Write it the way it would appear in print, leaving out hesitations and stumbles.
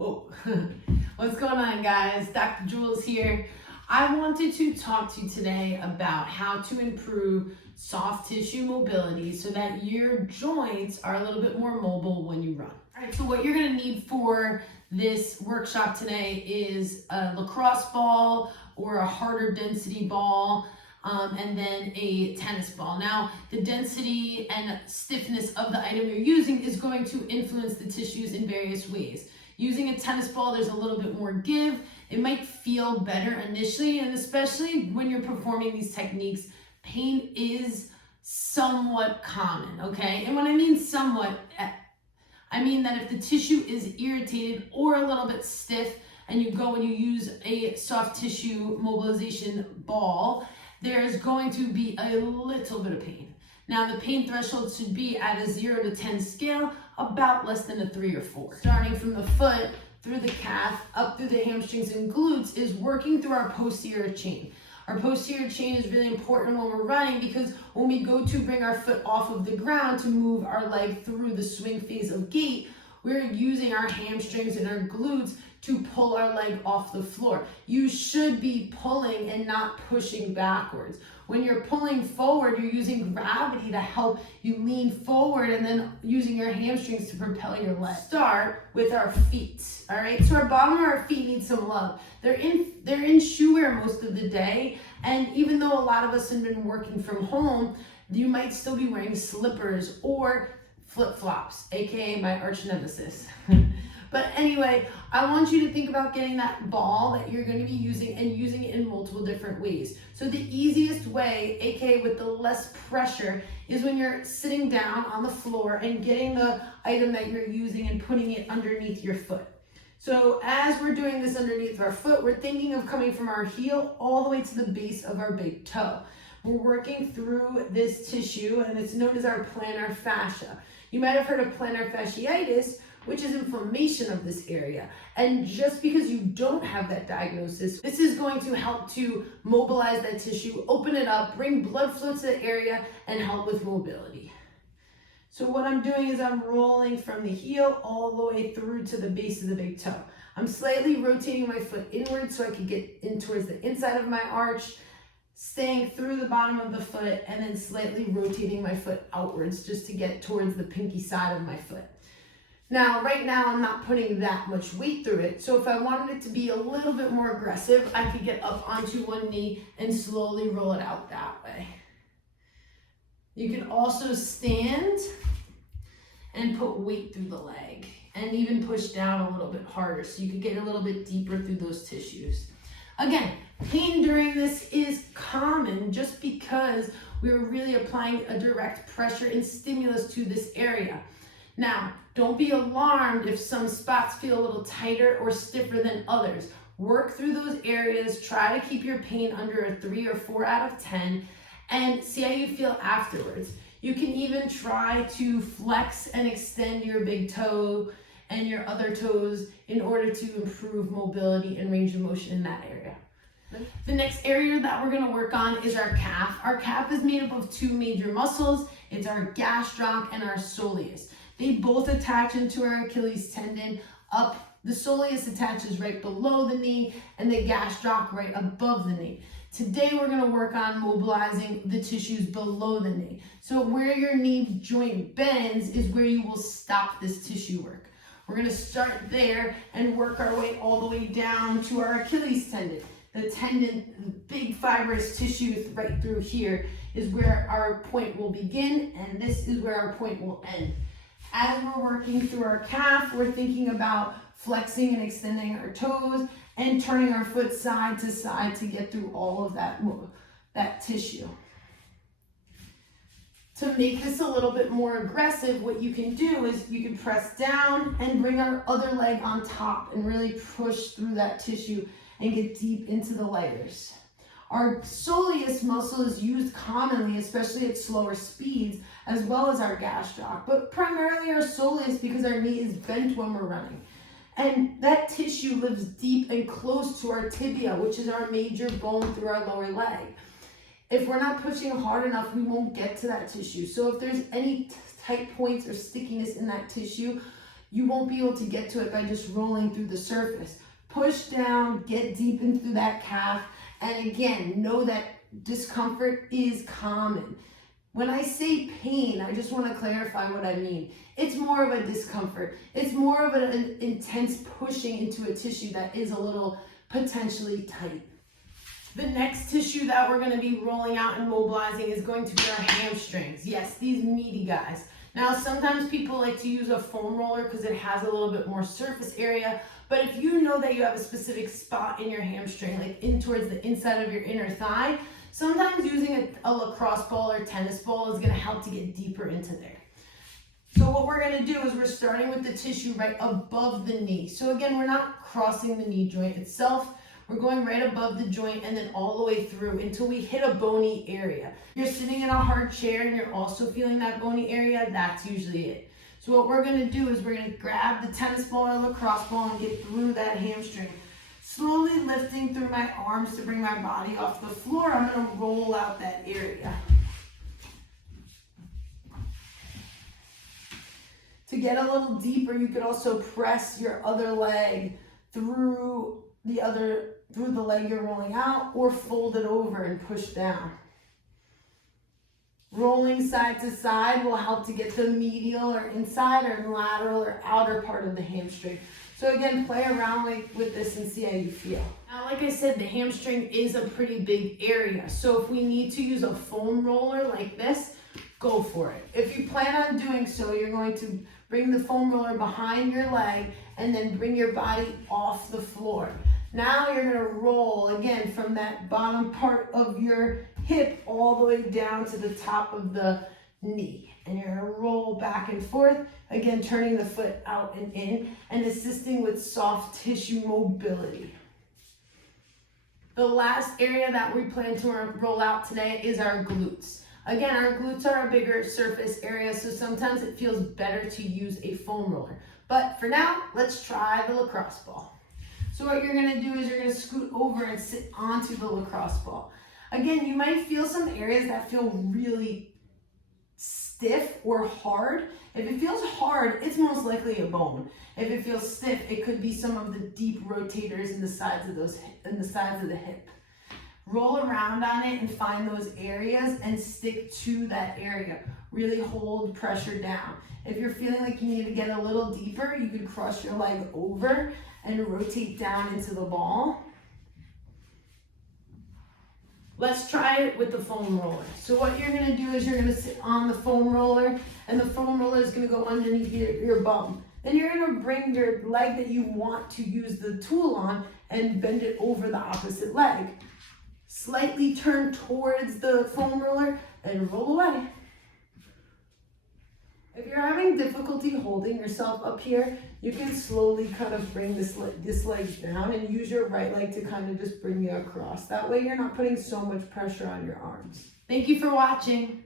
Whoa. What's going on, guys? Dr. Jules here. I wanted to talk to you today about how to improve soft tissue mobility so that your joints are a little bit more mobile when you run. All right, so what you're gonna need for this workshop today is a lacrosse ball or a harder density ball, and then a tennis ball. Now, the density and stiffness of the item you're using is going to influence the tissues in various ways. Using a tennis ball, there's a little bit more give. It might feel better initially, and especially when you're performing these techniques, pain is somewhat common, okay? And when I mean somewhat, I mean that if the tissue is irritated or a little bit stiff and you go and you use a soft tissue mobilization ball, there's going to be a little bit of pain. Now, the pain threshold should be at a 0 to 10 scale, about less than a 3 or 4. Starting from the foot, through the calf, up through the hamstrings and glutes is working through our posterior chain. Our posterior chain is really important when we're running because when we go to bring our foot off of the ground to move our leg through the swing phase of gait, we're using our hamstrings and our glutes to pull our leg off the floor. You should be pulling and not pushing backwards. When you're pulling forward, you're using gravity to help you lean forward and then using your hamstrings to propel your leg. Start with our feet, all right? So our bottom of our feet need some love. They're in shoe wear most of the day, and even though a lot of us have been working from home, you might still be wearing slippers or flip-flops, AKA my arch nemesis. But anyway, I want you to think about getting that ball that you're going to be using and using it in multiple different ways. So the easiest way, aka with the less pressure, is when you're sitting down on the floor and getting the item that you're using and putting it underneath your foot. So as we're doing this underneath our foot, we're thinking of coming from our heel all the way to the base of our big toe. We're working through this tissue, and it's known as our plantar fascia. You might have heard of plantar fasciitis, which is inflammation of this area. And just because you don't have that diagnosis, this is going to help to mobilize that tissue, open it up, bring blood flow to the area, and help with mobility. So what I'm doing is I'm rolling from the heel all the way through to the base of the big toe. I'm slightly rotating my foot inward so I can get in towards the inside of my arch, staying through the bottom of the foot, and then slightly rotating my foot outwards just to get towards the pinky side of my foot. Now, right now, I'm not putting that much weight through it, so if I wanted it to be a little bit more aggressive, I could get up onto one knee and slowly roll it out that way. You can also stand and put weight through the leg and even push down a little bit harder so you can get a little bit deeper through those tissues. Again, pain during this is common just because we're really applying a direct pressure and stimulus to this area. Now, don't be alarmed if some spots feel a little tighter or stiffer than others. Work through those areas, try to keep your pain under a 3 or 4 out of 10, and see how you feel afterwards. You can even try to flex and extend your big toe and your other toes in order to improve mobility and range of motion in that area. The next area that we're going to work on is our calf. Our calf is made up of 2 major muscles. It's our gastroc and our soleus. They both attach into our Achilles tendon up. The soleus attaches right below the knee and the gastroc right above the knee. Today we're going to work on mobilizing the tissues below the knee. So where your knee joint bends is where you will stop this tissue work. We're going to start there and work our way all the way down to our Achilles tendon. The tendon, the big fibrous tissue right through here is where our point will begin, and this is where our point will end. As we're working through our calf, we're thinking about flexing and extending our toes and turning our foot side to side to get through all of that tissue. To make this a little bit more aggressive, what you can do is you can press down and bring our other leg on top and really push through that tissue and get deep into the layers. Our soleus muscle is used commonly, especially at slower speeds, as well as our gastroc, but primarily our soleus because our knee is bent when we're running. And that tissue lives deep and close to our tibia, which is our major bone through our lower leg. If we're not pushing hard enough, we won't get to that tissue. So if there's any tight points or stickiness in that tissue, you won't be able to get to it by just rolling through the surface. Push down, get deep into that calf, and again, know that discomfort is common. When I say pain, I just want to clarify what I mean. It's more of a discomfort. It's more of an intense pushing into a tissue that is a little potentially tight. The next tissue that we're going to be rolling out and mobilizing is going to be our hamstrings. Yes, these meaty guys. Now, sometimes people like to use a foam roller because it has a little bit more surface area, but if you know that you have a specific spot in your hamstring, like in towards the inside of your inner thigh, sometimes using a lacrosse ball or tennis ball is going to help to get deeper into there. So what we're going to do is we're starting with the tissue right above the knee. So again, we're not crossing the knee joint itself. We're going right above the joint and then all the way through until we hit a bony area. You're sitting in a hard chair and you're also feeling that bony area, that's usually it. So what we're going to do is we're going to grab the tennis ball or lacrosse ball and get through that hamstring. Slowly lifting through my arms to bring my body off the floor, I'm going to roll out that area. To get a little deeper, you could also press your other leg through the leg you're rolling out, or fold it over and push down. Rolling side to side will help to get the medial or inside or lateral or outer part of the hamstring. So again, play around with this and see how you feel. Now, like I said, the hamstring is a pretty big area. So if we need to use a foam roller like this, go for it. If you plan on doing so, you're going to bring the foam roller behind your leg and then bring your body off the floor. Now you're going to roll again from that bottom part of your hip all the way down to the top of the knee. And you're going to roll back and forth, again turning the foot out and in and assisting with soft tissue mobility. The last area that we plan to roll out today is our glutes. Again, our glutes are a bigger surface area, so sometimes it feels better to use a foam roller. But for now, let's try the lacrosse ball. So what you're going to do is you're going to scoot over and sit onto the lacrosse ball. Again, you might feel some areas that feel really stiff or hard. If it feels hard, it's most likely a bone. If it feels stiff, it could be some of the deep rotators in the sides of the hip. Roll around on it and find those areas and stick to that area. Really hold pressure down. If you're feeling like you need to get a little deeper, you could cross your leg over and rotate down into the ball. Let's try it with the foam roller. So what you're going to do is you're going to sit on the foam roller, and the foam roller is going to go underneath your bum. Then you're going to bring your leg that you want to use the tool on and bend it over the opposite leg. Slightly turn towards the foam roller and roll away. If you're having difficulty holding yourself up here, you can slowly kind of bring this leg down and use your right leg to kind of just bring you across. That way you're not putting so much pressure on your arms. Thank you for watching.